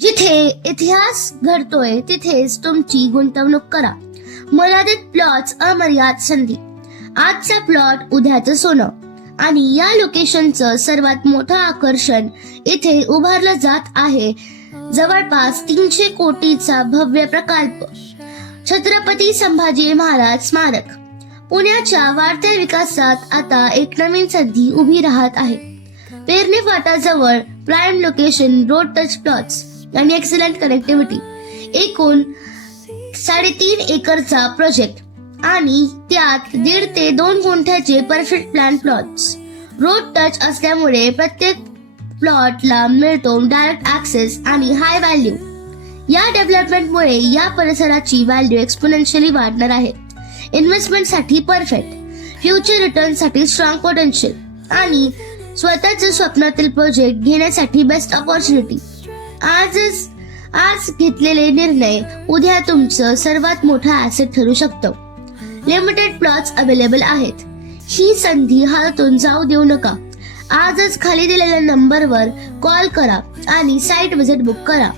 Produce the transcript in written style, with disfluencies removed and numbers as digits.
जिथे इतिहास घडतोय तिथेच तुमची गुंतवणूक करा. मर्यादित प्लॉट्स, अमर्याद संधी. आजचा प्लॉट उद्याचं सोनं. आणि या लोकेशनचं सर्वात मोठं आकर्षण इथे उभारलं जात आहे जवळपास 300 कोटीचा भव्य प्रकल्प, छत्रपती संभाजी महाराज स्मारक. पुण्याच्या वाढत्या विकासात आता एक नवीन संधी उभी राहत आहे. पेरणे फाटाजवळ prime location, road touch plots आणि एक्सलंट कनेक्टिव्हिटी. एकूण 3.5 एकरचा प्रोजेक्ट आणि त्यात 1.5 ते 2 गुंठ्याचे perfect plan plots. Road touch असल्यामुळे प्रत्येक प्लॉटला मिळतो डायरेक्ट ऍक्सेस आणि हाय व्हॅल्यू. या डेव्हलपमेंटमुळे या परिसराची व्हॅल्यू एक्सपोनेन्शियली वाढणार आहे. इन्व्हेस्टमेंटसाठी परफेक्ट, फ्युचर रिटर्नसाठी स्ट्रॉंग पोटेन्शियल आणि स्वतःच्या स्वप्नातील प्रोजेक्ट घेण्यासाठी बेस्ट ऑपॉर्च्युनिटी. आज घेतलेले निर्णय उद्या तुमचं सर्वात मोठा ऍसेट ठरू शकतो. लिमिटेड प्लॉट्स अवेलेबल आहेत. ही संधी हातातून जाऊ देऊ नका. आजच खाली दिलेल्या नंबरवर कॉल करा आणि साईट व्हिजिट बुक करा.